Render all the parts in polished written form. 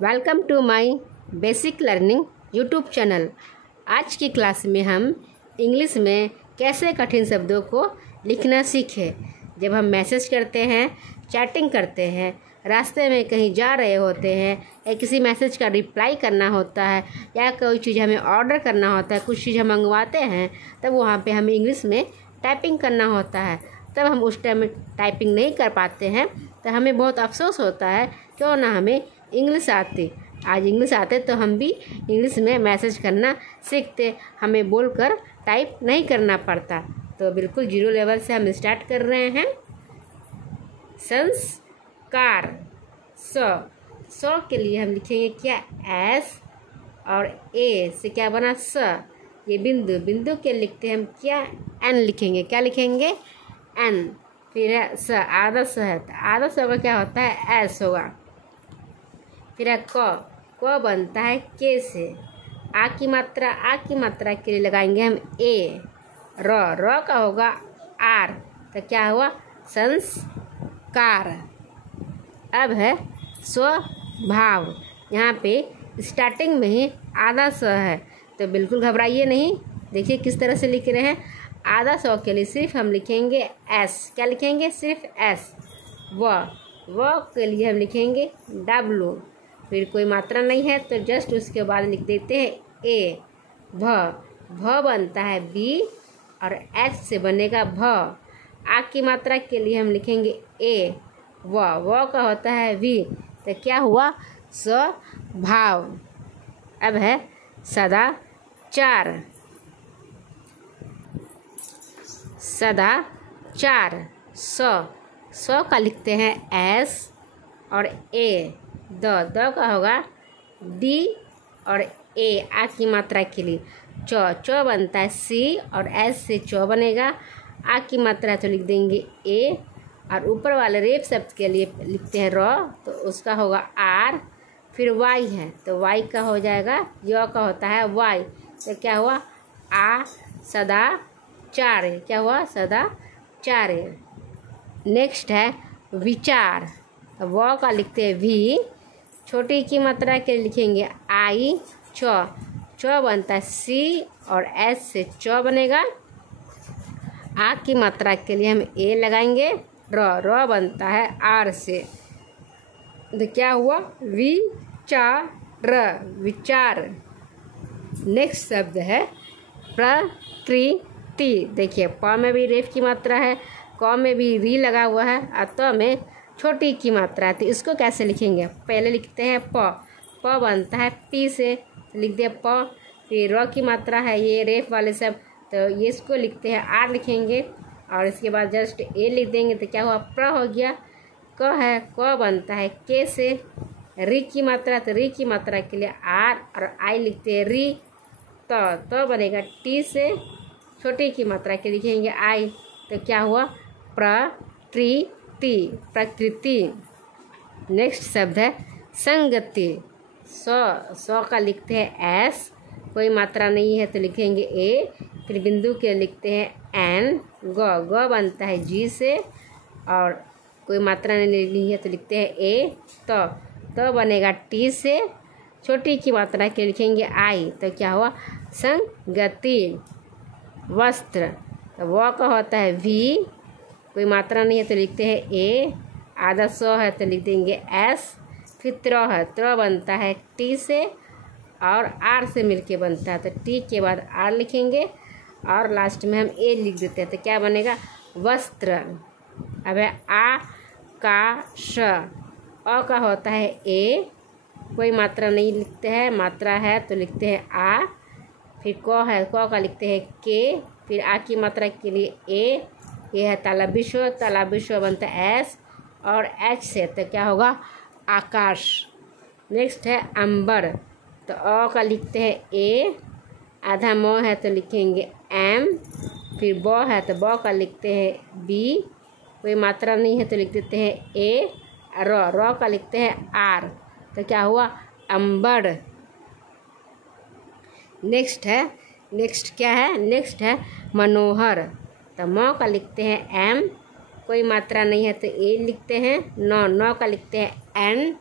Welcome to my basic learning YouTube channel. आज की class में हम इंग्लिश में कैसे कठिन शब्दों को लिखना सीखें। जब हम मैसेज करते हैं, चैटिंग करते हैं, रास्ते में कहीं जा रहे होते हैं या किसी मैसेज का रिप्लाई करना होता है या कोई चीज़ हमें ऑर्डर करना होता है, कुछ चीज़ हम मंगवाते हैं, तब वहाँ पे हमें इंग्लिश में टाइपिंग करना होता है। तब हम उस टाइम में टाइपिंग नहीं कर पाते हैं तो हमें बहुत अफसोस होता है, क्यों ना हमें इंग्लिश आती। आज इंग्लिश आते तो हम भी इंग्लिश में मैसेज करना सीखते, हमें बोलकर टाइप नहीं करना पड़ता। तो बिल्कुल जीरो लेवल से हम स्टार्ट कर रहे हैं। संस्कार, सौ के लिए हम लिखेंगे क्या, एस, और ए से क्या बना, स। ये बिंदु के लिखते हैं हम क्या, एन लिखेंगे। क्या लिखेंगे, एन। फिर है स, आधा स है तो आधा स का क्या होता है, एस होगा। फिर है क बनता है के से। आ की मात्रा के लिए लगाएंगे हम ए। र का होगा आर, तो क्या हुआ, संस्कार। अब है स्वभाव। यहाँ पे स्टार्टिंग में ही आधा स है तो बिल्कुल घबराइए नहीं। देखिए किस तरह से लिख रहे हैं। आधा सौ के लिए सिर्फ हम लिखेंगे एस। क्या लिखेंगे, सिर्फ एस। व के लिए हम लिखेंगे डब्लू। फिर कोई मात्रा नहीं है तो जस्ट उसके बाद लिख देते हैं ए। भ बनता है बी और एच से बनेगा भ। आ की मात्रा के लिए हम लिखेंगे ए। व का होता है वी, तो क्या हुआ, स्वभाव। अब है सदाचार। सौ का लिखते हैं एस और ए। द का होगा डी और ए। आ की मात्रा के लिए चौ बनता है सी और एस से चौ बनेगा। आ की मात्रा तो लिख देंगे ए, और ऊपर वाले रेप शब्द के लिए लिखते हैं र, तो उसका होगा आर। फिर वाई है तो वाई का हो जाएगा, य का होता है वाई, तो क्या हुआ, आ सदाचार। क्या हुआ, सदाचार। नेक्स्ट है विचार। व का लिखते हैं वी, छोटी की मात्रा के लिए लिखेंगे आई। चौ बनता है सी और एस से चौ बनेगा। आ की मात्रा के लिए हम ए लगाएंगे। र बनता है आर से, तो क्या हुआ, विचार। नेक्स्ट शब्द है प्रकृति। देखिए प में भी रेफ की मात्रा है, क में भी री लगा हुआ है, और त में छोटी की मात्रा है। तो इसको कैसे लिखेंगे, पहले लिखते हैं प बनता है पी से, लिख दिया प। फिर र की मात्रा है ये रेफ वाले सब, तो ये इसको लिखते हैं आर लिखेंगे, और इसके बाद जस्ट ए लिख देंगे, तो क्या हुआ, प्र हो गया। क बनता है के से। री की मात्रा, तो री की मात्रा के लिए आर और आई लिखते हैं री। तो बनेगा टी से, छोटी की मात्रा के लिखेंगे आई, तो क्या हुआ, प्रकृति। नेक्स्ट शब्द है संगति। सौ का लिखते हैं एस, कोई मात्रा नहीं है तो लिखेंगे ए। फिर बिंदु के लिखते हैं एन। ग बनता है जी से, और कोई मात्रा नहीं है तो लिखते हैं ए। तो बनेगा टी से, छोटी की मात्रा के लिखेंगे आई, तो क्या हुआ, संगति। वस्त्र। तो व का होता है वी, कोई मात्रा नहीं है तो लिखते हैं ए। आधा सौ है तो लिख देंगे एस। फिर त्र बनता है टी से और आर से मिलके बनता है, तो टी के बाद आर लिखेंगे और लास्ट में हम ए लिख देते हैं, तो क्या बनेगा, वस्त्र। अब है आकाश। अ का होता है ए, कोई मात्रा नहीं लिखते हैं, मात्रा है तो लिखते हैं आ। फिर क का लिखते हैं के। फिर आ की मात्रा के लिए ए। ये है तालाब विश्व बनता है एस और एच से, तो क्या होगा, आकाश। नेक्स्ट है अंबर। तो अ का लिखते हैं ए, आधा म है तो लिखेंगे एम। फिर ब है तो ब का लिखते हैं बी, कोई मात्रा नहीं है तो लिख देते हैं ए। र का लिखते हैं आर, तो क्या हुआ, अंबर। नेक्स्ट क्या है, नेक्स्ट है मनोहर। तो म का लिखते हैं एम, कोई मात्रा नहीं है तो ए लिखते हैं। नौ का लिखते हैं एन,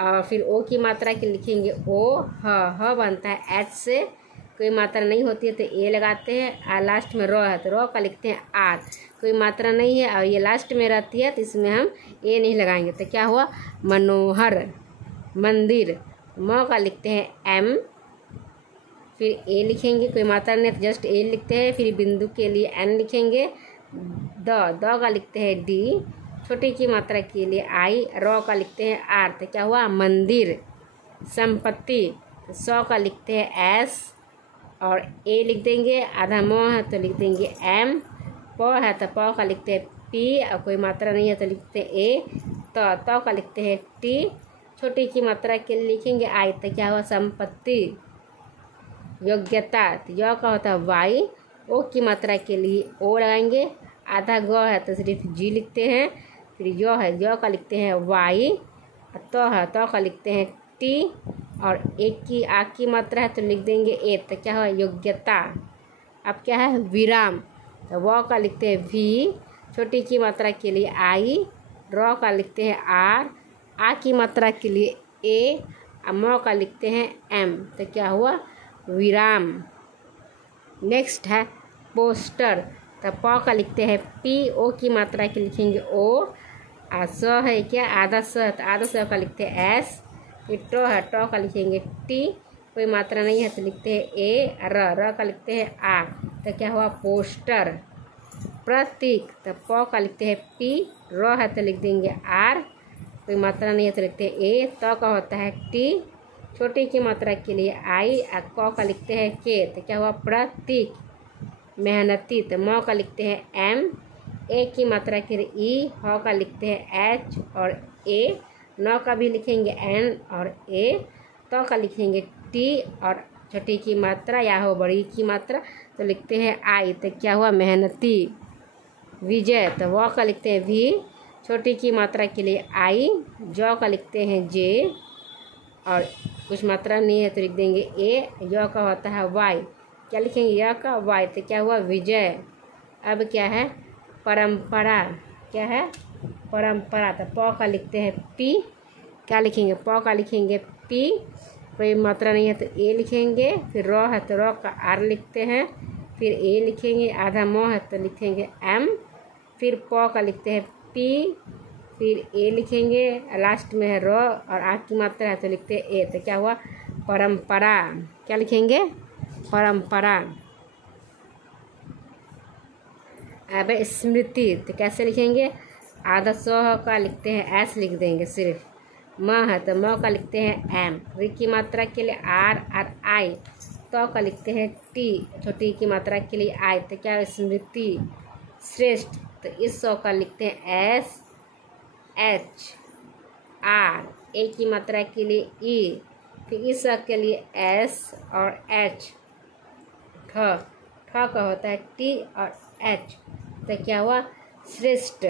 और फिर ओ की मात्रा के लिखेंगे ओ, ह बनता है एच से, कोई मात्रा नहीं होती है तो ए लगाते हैं। और लास्ट में र है तो र का लिखते हैं आर, कोई मात्रा नहीं है और ये लास्ट में रहती है तो इसमें हम ए नहीं लगाएंगे। तो क्या हुआ, मनोहर, मंदिर। म का लिखते हैं एम, फिर ए लिखेंगे, कोई मात्रा नहीं तो जस्ट ए लिखते हैं। फिर बिंदु के लिए एन लिखेंगे। द का लिखते हैं डी, छोटी की मात्रा के लिए आई। र का लिखते हैं आर, तो क्या हुआ, मंदिर। संपत्ति, तो सौ का लिखते हैं एस और ए लिख देंगे। आधा म है तो लिख देंगे एम। प है तो प का लिखते हैं पी और कोई मात्रा नहीं है तो लिखते हैं ए। त का लिखते हैं टी, छोटी की मात्रा के लिए लिखेंगे आई, तो क्या हुआ, संपत्ति। योग्यता, तो य का होता है वाई, ओ की मात्रा के लिए ओ लगाएंगे। आधा ग है तो सिर्फ जी लिखते हैं। फिर य है, य का लिखते हैं वाई। त है, त का लिखते हैं टी और एक की आ की मात्रा है तो लिख देंगे ए, तो क्या है, योग्यता। अब क्या है, विराम, तो व का लिखते हैं वी, छोटी की मात्रा के लिए आई। र का लिखते हैं आर, आ की मात्रा के लिए ए और म का लिखते हैं एम, तो क्या हुआ, विराम। नेक्स्ट है पोस्टर, तो प का लिखते हैं पी, ओ की मात्रा के लिखेंगे ओ। और स है क्या, आधा स है तो आधा स का लिखते हैं एस। फिर ट है, ट का लिखेंगे टी, कोई मात्रा नहीं है तो लिखते हैं ए। र का लिखते हैं आ, तो क्या हुआ, पोस्टर। प्रतीक, तो प का लिखते हैं पी, र है तो लिख देंगे आर, कोई मात्रा नहीं है तो लिखते हैं ए। त का होता है टी, छोटी की मात्रा के लिए आई। और क का लिखते हैं के, तो क्या हुआ, प्रतीक। मेहनती, तो म का लिखते हैं एम, ए की मात्रा के लिए ई, ह का लिखते हैं एच और ए। न का भी लिखेंगे एन और ए। त का लिखेंगे टी और छोटी की मात्रा या हो बड़ी की मात्रा तो लिखते हैं आई, तो क्या हुआ, मेहनती। विजय, तो व का लिखते हैं वी, छोटी की मात्रा के लिए आई। ज का लिखते हैं जे और कुछ मात्रा नहीं है तो लिख देंगे ए। य का होता है वाई, क्या लिखेंगे, य का वाई, तो क्या हुआ, विजय। अब क्या है, परंपरा, क्या है, परंपरा, तो प का लिखते हैं पी, क्या लिखेंगे, प का लिखेंगे पी, कोई मात्रा नहीं है तो ए लिखेंगे। फिर र है तो र का आर लिखते हैं। फिर ए लिखेंगे, आधा म है तो लिखेंगे एम। फिर प का लिखते हैं पी, फिर ए लिखेंगे, लास्ट में है र और आ की मात्रा है तो लिखते हैं ए, तो क्या हुआ, परंपरा। क्या लिखेंगे, परंपरा। अब स्मृति, तो कैसे लिखेंगे, आधा स का लिखते हैं एस लिख देंगे सिर्फ। म है तो म का लिखते हैं एम, री की मात्रा के लिए आर और आई। तो का लिखते हैं टी, छोटी की मात्रा के लिए आई, तो क्या, स्मृति। श्रेष्ठ, तो इस सौ का लिखते हैं एस एच आर, ए की मात्रा के लिए ई, फिर इस के लिए एस और एच। ठ का होता है टी और एच, तो क्या हुआ, श्रेष्ठ।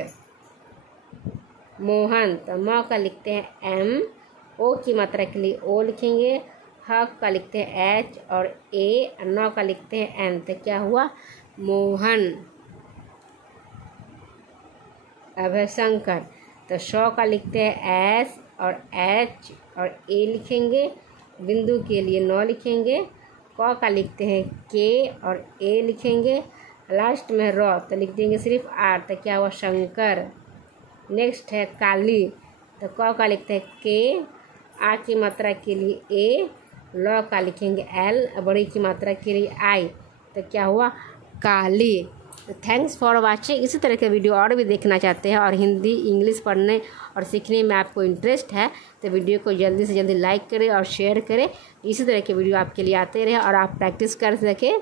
मोहन, तो म का लिखते हैं एम, ओ की मात्रा के लिए ओ लिखेंगे। ह का लिखते हैं एच और ए, न का लिखते हैं एन, तो क्या हुआ, मोहन। अभयशंकर, तो श का लिखते हैं एस और एच और ए लिखेंगे। बिंदु के लिए न लिखेंगे। क का लिखते हैं के और ए लिखेंगे। लास्ट में र तो लिख देंगे सिर्फ आर, तो क्या हुआ, शंकर। नेक्स्ट है काली, तो क का लिखते हैं के, आ की मात्रा के लिए ए, ल का लिखेंगे एल, बड़ी की मात्रा के लिए आई, तो क्या हुआ, काली। तो थैंक्स फॉर वाचिंग। इसी तरह के वीडियो और भी देखना चाहते हैं और हिंदी इंग्लिश पढ़ने और सीखने में आपको इंटरेस्ट है तो वीडियो को जल्दी से जल्दी लाइक करें और शेयर करें। इसी तरह के वीडियो आपके लिए आते रहे और आप प्रैक्टिस कर सकें।